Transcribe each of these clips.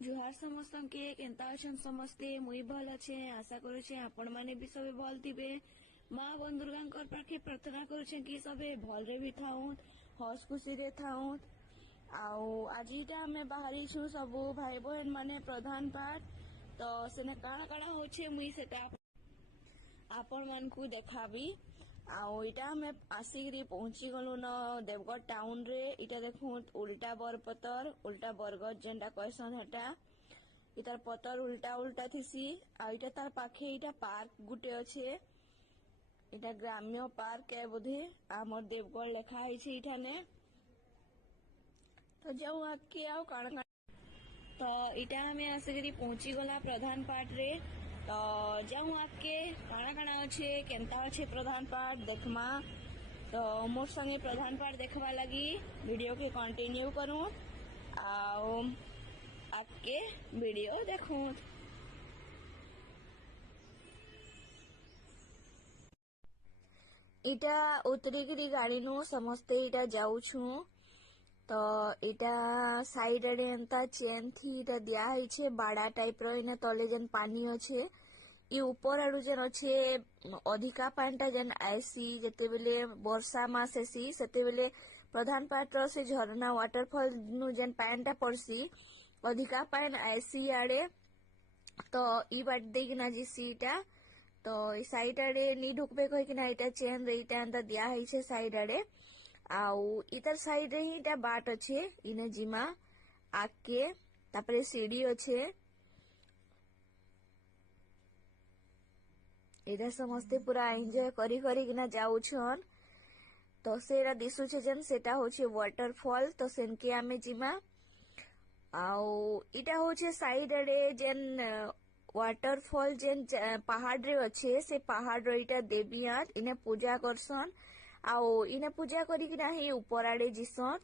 जुहार समस्त के केंता अछन समस्ते मुई भल अच्छे आशा करुचे आपण माने भी सबे भल थिबे। माँ बन दुर्गा पाखे प्रार्थना करुचे कि सबे भल रे भी थाउन हस खुशी रे थाउन। आउ आजीटा हमें बाहरी छु सबु भाई बहन माने प्रधान पाठ तो सेने काଣା काଣା होछे मुई सेटा आपण मान को देखाबी। आउ इटा हमें आसिकरी पहुंची गलु न देवगढ़ टाउन रे। इटा देखु उल्टा बरपतर उल्टा बरगद जेंटा कहसन हटा इतार पतर उल्टा उल्टा थिसी। आ इटा तार पाखे इटा पार्क गुटे अच्छे इटा ग्राम्य पार्क है बोधे आमर देवगढ़ लेखा है इठाने। तो जाऊ आके आओ काण तो इटा हमें आसिकरी पहुंची गला प्रधान पाठ रे। तो जाऊ आके काଣା काଣା अच्छे केंता अच्छे प्रधान पाठ देखमा। तो मोर संगे प्रधान पाठ देखवा लगी वीडियो के कंटिन्यू करूं आओ आके वीडियो देखूं। इटा उतरिकी गाड़ी नु समस्ते इटा जाऊ छु। तो इटा साइड रे एंता चेन थी इटा दिया है बाड़ा टाइप रो इने तले जेन पानी अच्छे इ ऊपर आड़ू जेन अच्छे अधिका पानीटा जेन आईसी जेते बेले वर्षा मास एसी सेते बेले प्रधान पाठ से झरना वाटरफॉल नु जेन पानीटा पड़सी अधिका पानी आईसी आड़े। तो इ बाट देकिना जिसी इटा तो इ साइड आड़े नी ढुकबे कहिकिना इटा चेन रे इटा एंता दिया है साइड आड़े। आउ इतर साइड रे इटा बाट अच्छे इने जिमा आके तापरे सीढ़ी अच्छे इधर समस्ते पूरा एंजॉय करी करी किना जाउछन। तो सेरा दिसुछे जेन सेटा होछे वाटरफॉल तो सेनके आमे जिमा। आउ इटा होछे साइड रे जेन वाटरफॉल जेन पहाड़ रे अच्छे से पहाड़ रो इटा देवियान इने पूजा करसन। आउ इने पूजा करी किना ही ऊपर आड़े जिसन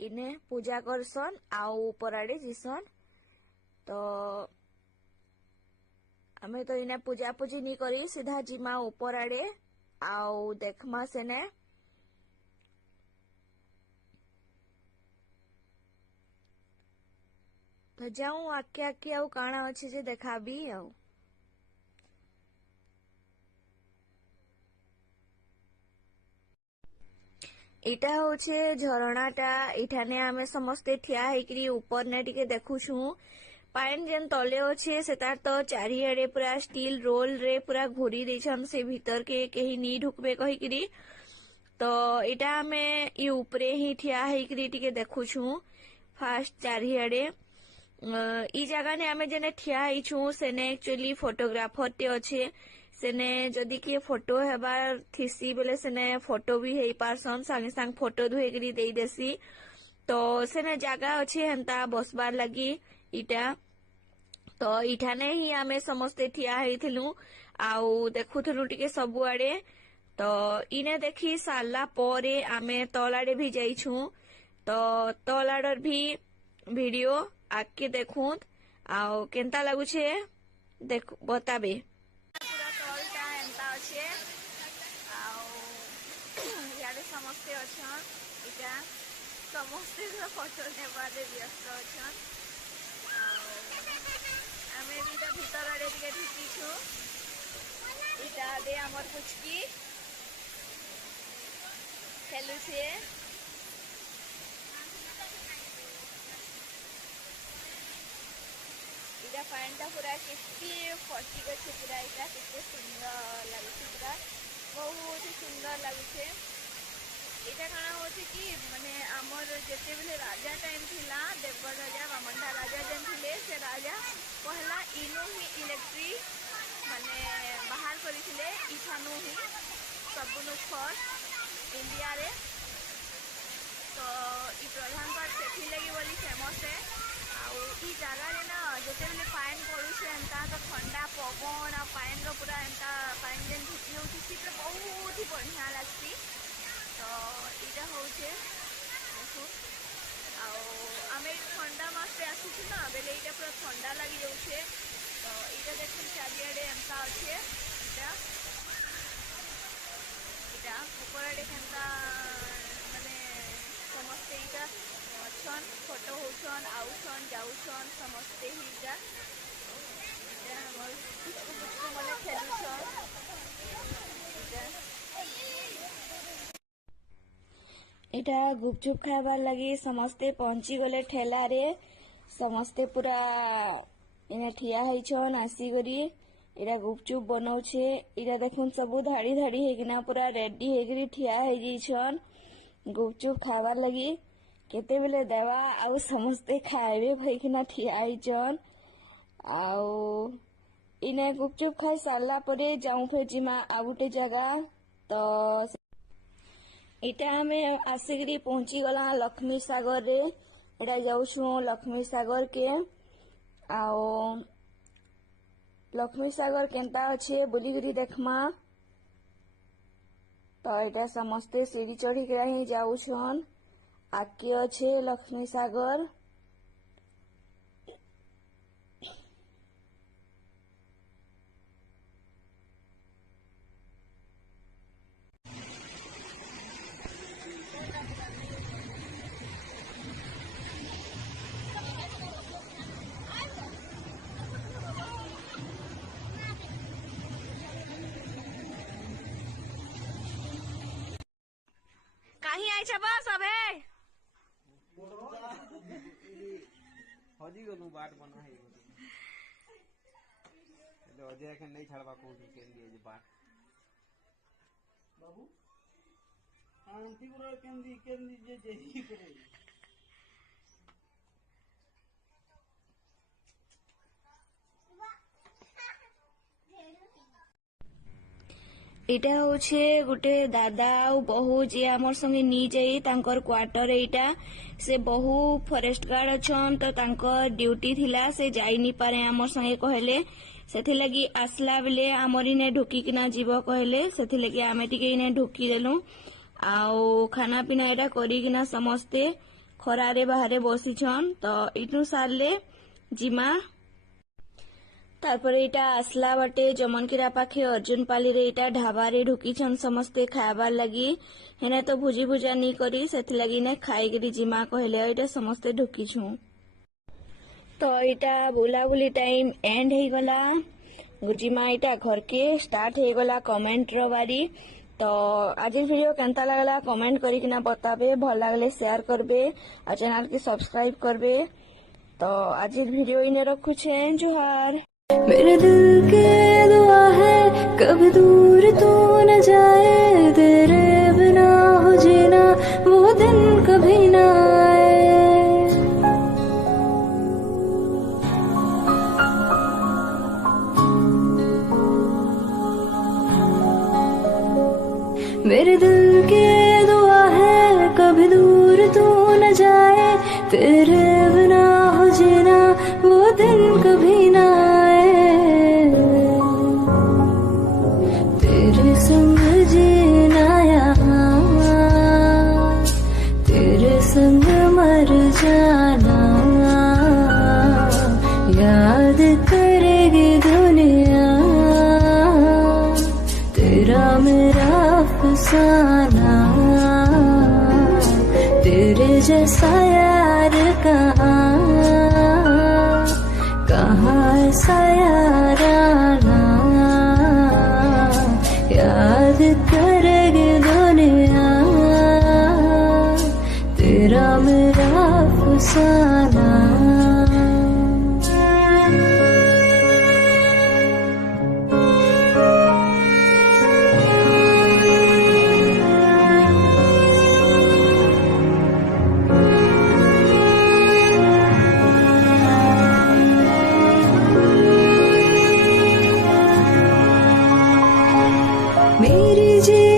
इने पूजा करसन आउ ऊपर आड़े जिसन। तो हमें तो इने पूजा पूजी नहीं करी सीधा जिमा ऊपर आड़े आउ देखमा सेने। तो जाऊं आके आके आउ काଣା अच्छे जे देखाबी आउ। इटा होछे झरणाटा इठाने आमे समस्ते ठिया हेकरी ऊपर ने टिके देखुछु। पाइन जेन तले अच्छे सेतार तो चारिआडे पूरा स्टील रोल रे पूरा घुरी देछन से भीतर के केही नी ढुकबे कहिकरी। तो इटा हमें इ ऊपरे ही ठिया हेकरी टिके देखुछु फास्ट चारिआडे। इ जगह ने आमे जेने ठिया हेछु सेने एक्चुअली फोटोग्राफर टे अच्छे सेने जदि किए फोटो हेबार थिसी बेले सेने फोटो भी हेई पारसन संगे संग फोटो धुएकरी देई देसी। तो सेने जगह अच्छे हेंता बसबार लगी इटा। तो इठाने ही आमे समस्ते ठिया हेइथिलु आउ देखुथुलु टिके सबु आड़े। तो इने देखी सारला परे आमे तलाडे भी जाइछु। तो तलाडर भी वीडियो आके देखुत आउ केंता लागुछे देख बताबे। पूरा तलटा एंता अच्छे आउ याडे समस्ते अछन इटा समस्ते फोटो नेबारे व्यस्त अछन। आमे इटा भीतर आड़े टिके ढुकीछु इटा दे हमर पुचकी खेलुछे। इटा पानीटा पूरा केती फटी गछे पूरा इटा केते सुंदर लागुछे पूरा बहुत सुंदर लागुछे। इटा काଣା होछे कि माने हमर जेते बेले राजा टाइम थिला देवगढ़ राजा बामंडा राजा जेन थिले से राजा पहला इनु ही इलेक्ट्रिक माने बाहर करिथिले इथानु ही सबुनु फर्स्ट इंडिया रे। तो इ प्रधान पाठ सेथि लगी बोली फेमस है। आउ इ जगह रे ना जेते बेले पाइन पड़ुछे एंता तो ठंडा पवन आ पाइन रो पूरा एंता पाइन जेन ढुकी होछि से बहुत ही बढ़िया लागसी। तो इटा होछे देखो आउ आमे ठंडा मास रे आसीछु ना बेले इटा पूरा ठंडा लागि जाउछे। तो इटा देखुन चारिआडे एंता अच्छे इटा इटा ऊपर आड़े केंता माने समस्ते जाउछन फोटो होछन आउछन जाउछन समस्ते ही जा हमर कुछ मने खेलुछन इटा गुपचुप खाबार लगी समस्ते पहुंची गले ठेला रे समस्ते पूरा इने ठिया होइछन आसी गरी इरा गुपचुप बनाउछे इरा देखुन सबु धाड़ी धाड़ी हेगिना पूरा रेडी हेगरी ठिया हो जाइछन गुपचुप खाबार लगी केते बेले देवा आउ समस्ते खाइबे भइकिना ठिया होइछन आउ इने गुपचुप खाई सारला परे जाऊं फेर जिमा आ गुटे जगह तो इटा हमें आसिकरी पहुंची गला लक्ष्मी सागर रे इटा जाऊछु लक्ष्मी सागर के आओ लक्ष्मी सागर केंता अच्छे बुलिगिरी देखमा तो इटा समस्ते सीढ़ी चढ़ी के ही जाऊछन आके अच्छे लक्ष्मी सागर कहीं आई छबा सबे हजी गलु बाट बना है એટલે અજય કે નહીં છાડવા કહું છું કેમ દે बाट બાબુ આંટી ગુરો કેમ દી જે જેહી કરે इटा होछे गुटे दादा और बहु जे हमर संगे नी जाई तांकर क्वार्टर एटा से बहु फॉरेस्ट गार्ड अछन तो तांकर ड्यूटी थिला से जाई नी पारे हमर संगे कहले सेथि लगी आसला बेले हमर इने ढुकी किना जीव कहले सेथि लगी आमे टिके इने ढुकी देलु आउ खाना पीना एटा करी किना समस्ते खरारे बाहरे बसी छन तो इटु सारले जिमा तारपर इटा आसला बाटे जमनकिरा पाखे अर्जुन पाली रे इटा ढाबा रे ढुकी छन समस्ते खाबार लगी हेने तो भुजी भुजा नी करी सेथि लगी ने खाई गिरी जिमा कहले इटा समस्ते ढुकी छु तो इटा बुला बुली टाइम एंड हे गला जिमा इटा घर के स्टार्ट हे गला कमेंट रो बारी तो आज वीडियो केंता लागला कमेंट करी किना बताबे भल लागले शेयर करबे और चैनल के सब्सक्राइब करबे तो आज वीडियो इने रखु छे जोहार मेरे दिल के दुआ है कभी दूर तू न जाए तेरे बिना हो जीना वो दिन कभी ना आए मेरे दिल के दुआ है कभी दूर तू न जाए तेरे बिना हो जीना वो दिन कभी ना संग जीना यहाँ तेरे संग मर जाना याद करेगी दुनिया तेरा मेरा अफसाना तेरे जैसा यार कहाँ ऐसा यार आना याद करेगी दुनिया तेरा मेरा अफसाना मेरी जी